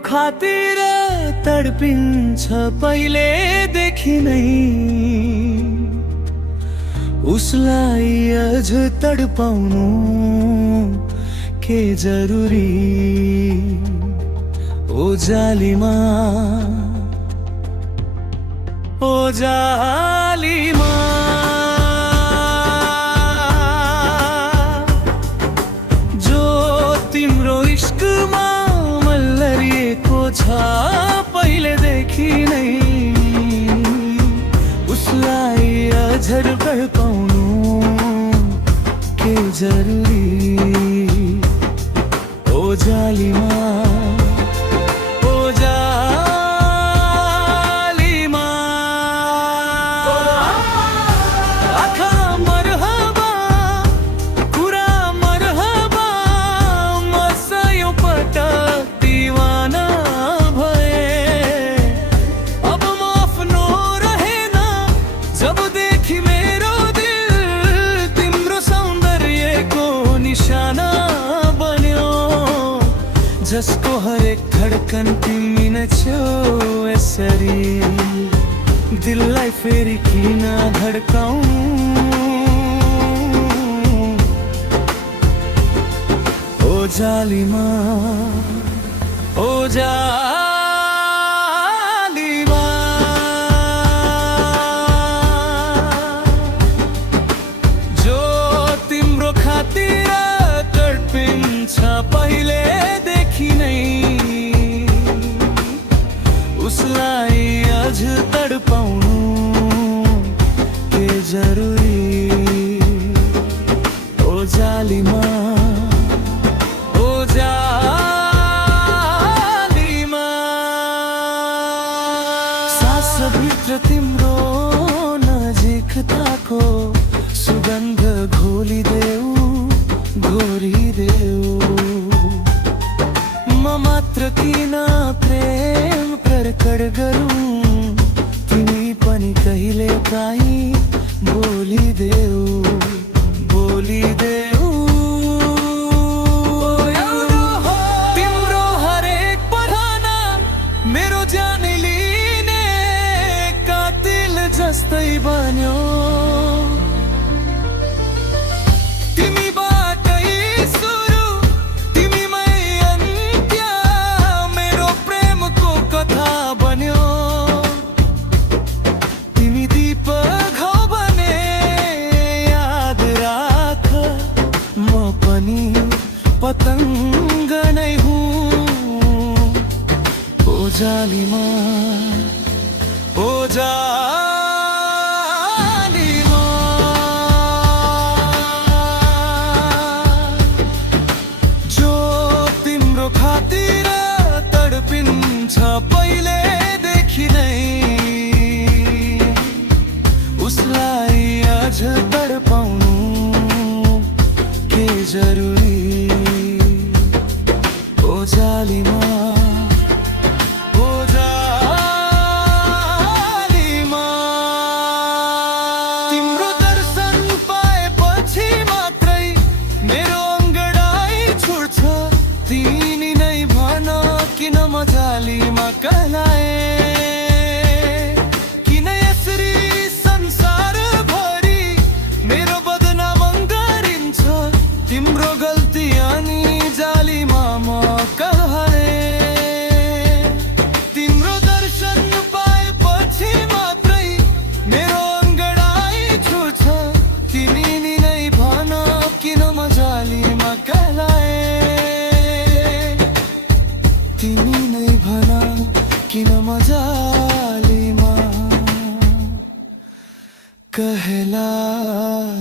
खातिर तडपिन्छ पहिलेदेखि नै। उसलाई अझ तडपाउनु के जरुरी? ओ जालीमा, ओ जालीमा, जो तिम्रो इश्कमा मल्लरिएको छ पहिलेदेखि नै। उसलाई अझ तडपाउनु के जरुरी? ओ जालीमा, ओ जालीमा, आँखा मरहबा, कुरा मरहबा, म सयौं पटक दीवाना भए। अब म आफ्नो रहेन जब देखि मेरो दिल तिम्रो सौन्दर्यको निशाना बन्यो। जसको हरेक धडकन तिमी नै छौ यसरी, दिललाई फेरि किन धड्काउनु? ओ जालीमा, ओ जालीमा, जो तिम्रो खातिर तडपिन्छ पहिलेदेखि नै। उसलाई अझ तडपाउनु के जरुरी? ओ जालीमा, ओ जालीमा, सासभित्र तिम्रो नजिकताको सुगन्ध घोलिदेऊ, घोरिदेऊ। म मात्र किन प्रेम प्रकट गरौँ, तिमी पनि कहिले काहीँ बोलिदेऊ, बोलिदेऊ। तिम्रो हरेक पढाना मेरो ज्यान लिने कातिल जस्तै बन्यो। पतंग नै हुँ ओ जालीमा, ओ जालीमा, जो तिम्रो खातिर तडपिन्छ पहिलेदेखि नै। उसलाई अझ तडपाउनु के जरुरी? ओ जालीमा, ओ जालीमा, तिम्रो दर्शन पाएपछि मात्रै मेरो अङ्गडाइ छुट्छ। तिमी नै भन किन म जालीमा कहलाए? किन यसरी संसारभरि मेरो बदनाम गरिन्छ? तिम्रो गल्ती अनि जालीमा म कहरे। तिम्रो दर्शन पाएपछि मात्रै मेरो अङ्गडाइ छुट्छ। तिमी नै भन किन म जालीमा कहलाए? तिमी नै भन किन म जालीमा कहलाए?